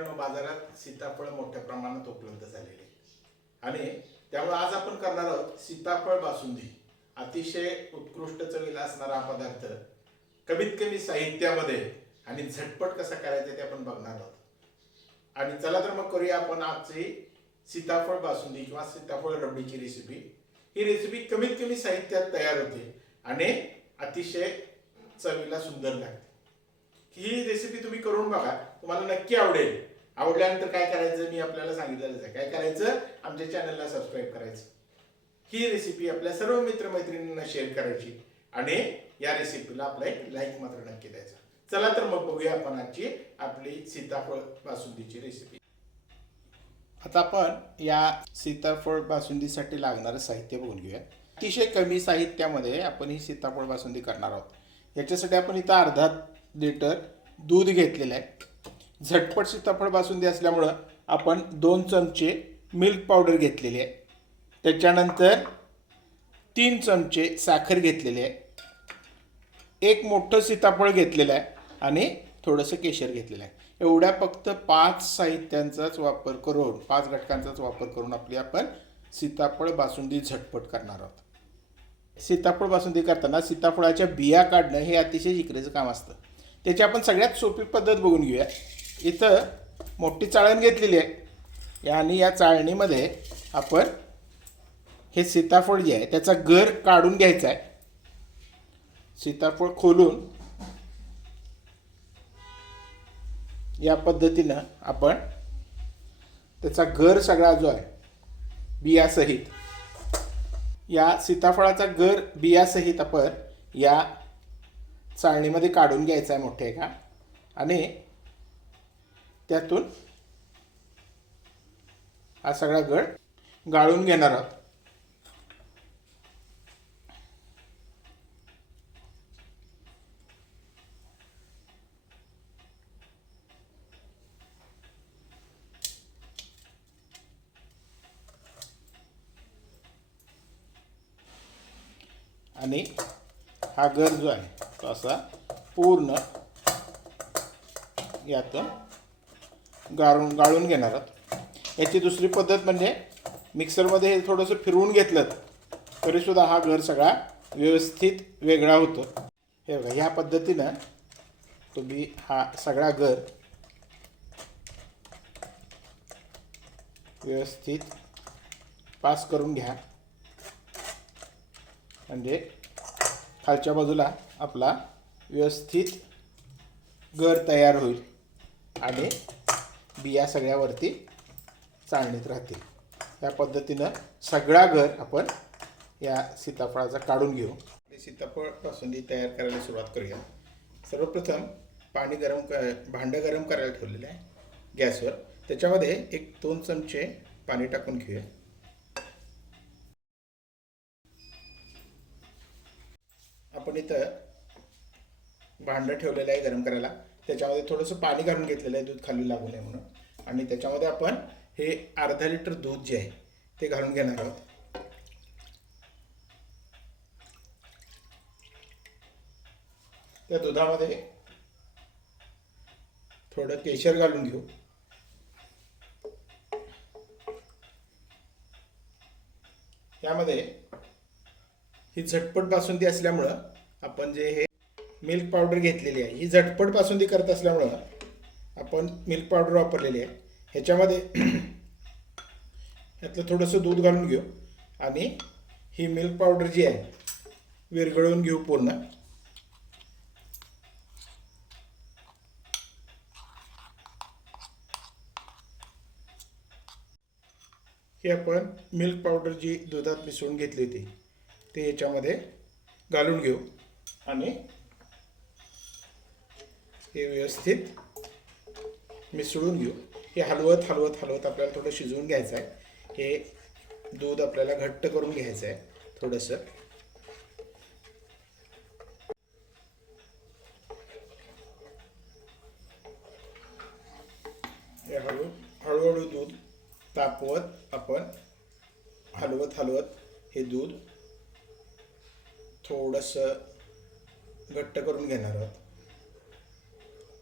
मित्रांनो, बाजारात सीताफळ मोठ्या प्रमाणात उपलब्ध झालेले आणि त्यामुळे आज आपण करणार आहोत सीताफळ बासुंदी। अतिशय उत्कृष्ट चवीला असणारा हा पदार्थ कमीत कमी साहित्यामध्ये आणि झटपट कसा करायचा ते आपण बघणार आहोत। आणि चला तर मग करूया आपण आजची सीताफळ बासुंदी किंवा सीताफळ रबडीची रेसिपी। ही रेसिपी कमीत कमी साहित्यात तयार होते आणि अतिशय चवीला सुंदर लागते। ही रेसिपी तुम्ही करून बघा, तुम्हाला नक्की आवडेल। आवडल्यानंतर काय करायचं मी आपल्याला सांगितलेलं आहे। काय करायचं, आमच्या चॅनलला सबस्क्राइब करायचं, ही रेसिपी आपल्या सर्व मित्रमैत्रिणींना शेअर करायची आणि या रेसिपीला आपला एक लाईक मात्र नक्की द्यायचा। चला तर मग बघूया आपण आजची आपली सीताफळ बासुंदीची रेसिपी। आता आपण या सीताफळ बासुंदीसाठी लागणारं साहित्य बघून घेऊया। अतिशय कमी साहित्यामध्ये आपण ही सीताफळ बासुंदी करणार आहोत। याच्यासाठी आपण इथं अर्धा लिटर दूध घेतलेलं आहे। झटपट सीताफळ बासुंदी असल्यामुळं आपण 2 चमचे मिल्क पावडर घेतलेली आहे। त्याच्यानंतर 3 चमचे साखर घेतलेली आहे। एक मोठं सीताफळ घेतलेलं आहे आणि थोडंसं केशर घेतलेलं आहे। एवढ्या फक्त 5 साहित्यांचाच वापर करून, 5 घटकांचाच वापर करून आपण सीताफळ बासुंदी झटपट करणार आहोत। सीताफळ बासुंदी करताना सीताफळाच्या बिया काढणं हे अतिशय जिकरीचं काम असतं। त्याची आपण सगळ्यात सोपी पद्धत बघून घेऊया। इथं मोठी चाळण घेतलेली आहे आणि या चाळणीमध्ये आपण हे सीताफळ जे आहे त्याचा गर काढून घ्यायचा आहे। सीताफळ खोलून या पद्धतीनं आपण त्याचा गर सगळा जो आहे बियासहित, या सीताफळाचा गर बियासहित आपण या चाळणीमध्ये काढून घ्यायचा आहे मोठ्या एका, आणि त्यातून हा सगळा गर गाळून घेणार आहोत। आणि हा गर जो आहे तो असा पूर्ण यातून गाळून घेणार आहोत। याची दुसरी पद्धत म्हणजे मिक्सरमध्ये हे थोडंसं फिरवून घेतलं तरीसुद्धा हा गर सगळा व्यवस्थित वेगळा होतो। हे बघा, ह्या पद्धतीनं तुम्ही हा सगळा गर व्यवस्थित पास करून घ्या, म्हणजे खालच्या बाजूला आपला व्यवस्थित गर तयार होईल आणि बिया सगळ्यावरती चाळणीत राहतील। या पद्धतीनं सगळा गर आपण या सीताफळाचा काढून घेऊ। सीताफळ बासुंदी तयार करायला सुरुवात करूया। सर्वप्रथम भांडं गरम करायला ठेवलेलं आहे गॅसवर। त्याच्यामध्ये 1-2 चमचे पाणी टाकून घेऊया। आपण इथं भांडं ठेवलेलं आहे गरम करायला, त्याच्यामध्ये थोडंसं पाणी घालून घेतलेलं आहे दूध खाली लागू नये म्हणून, आणि त्याच्यामध्ये आपण हे अर्धा लिटर दूध जे आहे ते घालून घेणार आहोत। त्या दुधामध्ये थोडं केशर घालून घेऊ। यामध्ये ही झटपट बासुंदी असल्यामुळं आपण जे हे मिल्क पावडर घेतलेली आहे, ही झटपट बासुंदी करत असल्यामुळं आपण मिल्क पावडर वापरलेली आहे। ह्याच्यामध्ये यातलं थोडंसं दूध घालून घेऊ आणि ही मिल्क पावडर जी आहे विरघळवून घेऊ पूर्ण। ही आपण मिल्क पावडर जी दुधात मिसळून घेतली होती ते याच्यामध्ये घालून घेऊ आणि हे व्यवस्थित मिसळून घेऊ। हे हलवत हलवत हलवत आपल्याला थोडं शिजवून घ्यायचं आहे। हे दूध आपल्याला घट्ट करून घ्यायचं आहे थोडंसं। हे हळूहळू दूध तापवत आपण हलवत हलवत हे दूध थोडंसं घट्ट करून घेणार आहोत।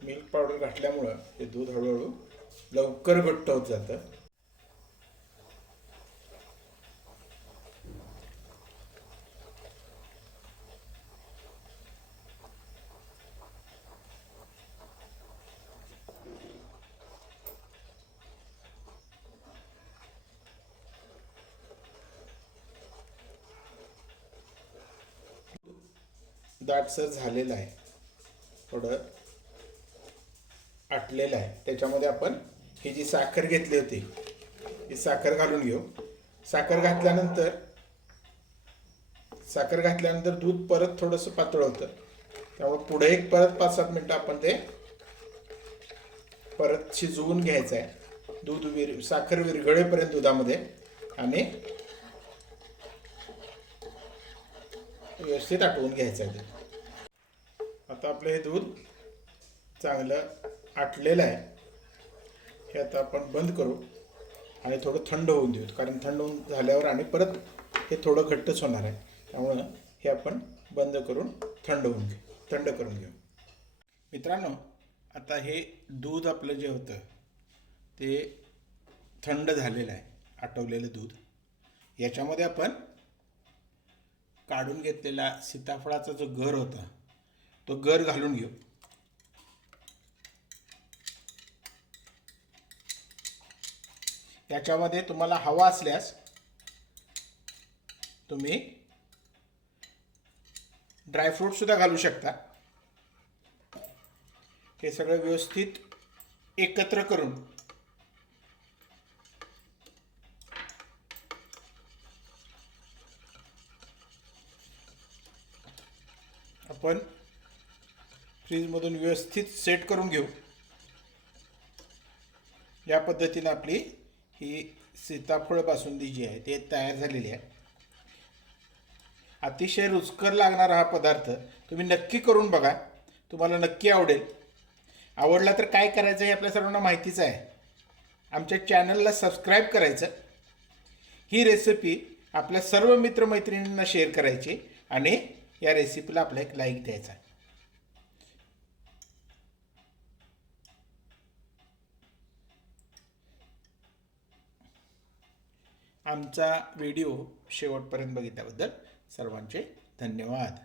मिल्क पावडर घातल्यामुळं हे दूध हळूहळू लवकर घट्ट होत जातं. दाटसर झालेलं आहे, थोडं आटलेलं आहे. त्याच्यामध्ये आपण ही जी साखर घेतली होती ही साखर घालून घेऊ. साखर घातल्यानंतर दूध परत थोडंसं पातळ होतं, त्यामुळे पुढे एक परत 5-7 मिनटं आपण ते परत शिजवून घ्यायचं आहे. साखर विरघळेपर्यंत दुधामध्ये आणि व्यवस्थित आटवून घ्यायचं आहे. आता आपलं हे दूध चांगलं आटलेलं आहे. हे आता आपण बंद करू आणि थोडं थंड होऊन देऊ, कारण थंड होऊन झाल्यावर आणि परत हे थोडं घट्टच होणार आहे. त्यामुळं हे आपण बंद करून थंड करून घेऊ. मित्रांनो, आता हे दूध आपलं जे होतं ते थंड झालेलं आहे, आटवलेलं दूध. याच्यामध्ये आपण काढून घेतलेला सीताफळाचा जो गर होता तो गर घालून घेऊ. याच्यामध्ये तुम्हाला हवा असल्यास तुम्ही ड्रायफ्रूट सुद्धा घालू शकता. हे सगळं व्यवस्थित एकत्र करून आपण फ्रीजमधून व्यवस्थित सेट करून घेऊ. या पद्धतीने आपली ही सीताफळ बासुंदी जी आहे ते तयार झालेली आहे. अतिशय रुचकर लागणारा हा पदार्थ तुम्ही नक्की करून बघा, तुम्हाला नक्की आवडेल. आवडला तर काय करायचं हे आपल्या सर्वांना माहितीच आहे. आमच्या चॅनलला सबस्क्राईब करायचं, ही रेसिपी आपल्या सर्व मित्रमैत्रिणींना शेअर करायची आणि या रेसिपीला आपला एक लाईक द्यायचा. आमचा व्हिडिओ शेवटपर्यंत बघितल्याबद्दल सर्वांचे धन्यवाद.